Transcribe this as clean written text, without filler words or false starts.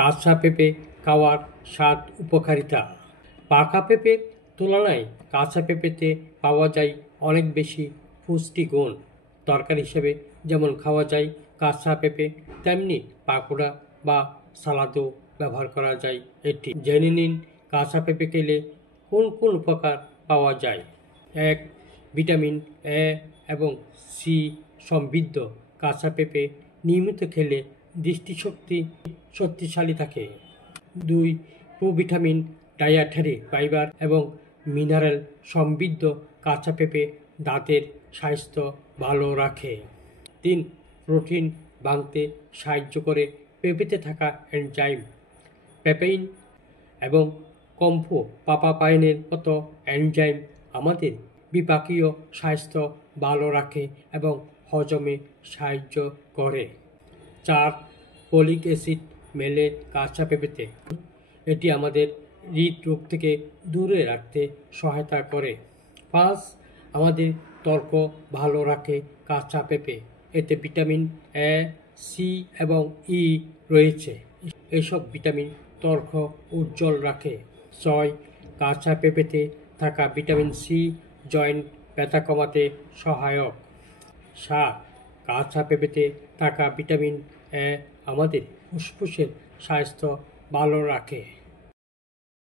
কাঁচা পেঁপে খাওয়ার স্বাদ উপকারিতা। পাকা পেঁপের তুলনায় কাঁচা পেঁপেতে পাওয়া যায় অনেক বেশি পুষ্টিগুণ। তরকারি হিসেবে যেমন খাওয়া যায় কাঁচা পেঁপে, তেমনি পাকোড়া বা সালাদেও ব্যবহার করা যায় এটি। জেনে নিন কাঁচা পেঁপে খেলে কোন কোন উপকার পাওয়া যায়। 1. ভিটামিন এ এবং সি সমৃদ্ধ কাঁচা পেঁপে নিয়মিত খেলে দৃষ্টিশক্তি শক্তিশালী থাকে। 2. প্রোভিটামিন, ডায়েটারি ফাইবার এবং মিনারেল সমৃদ্ধ কাঁচা পেঁপে দাঁতের স্বাস্থ্য ভালো রাখে। 3. প্রোটিন ভাঙতে সাহায্য করে পেঁপেতে থাকা এনজাইম পেপেইন এবং কম্ফোপাপাইনের মতো এনজাইম আমাদের বিপাকীয় স্বাস্থ্য ভালো রাখে এবং হজমে সাহায্য করে। 4. ফলিক অ্যাসিড মেলে কাঁচা পেঁপেতে। এটি আমাদের হৃদরোগ থেকে দূরে রাখতে সহায়তা করে। 5. আমাদের ত্বক ভালো রাখে কাঁচা পেঁপে। এতে ভিটামিন এ, সি এবং ই রয়েছে। এসব ভিটামিন ত্বক উজ্জ্বল রাখে। 6. কাঁচা পেঁপেতে থাকা ভিটামিন সি জয়েন্ট ব্যথা কমাতে সহায়ক। 7. কাঁচা পেঁপেতে থাকা ভিটামিন এ আমাদের ফুসফুসের স্বাস্থ্য ভালো রাখে।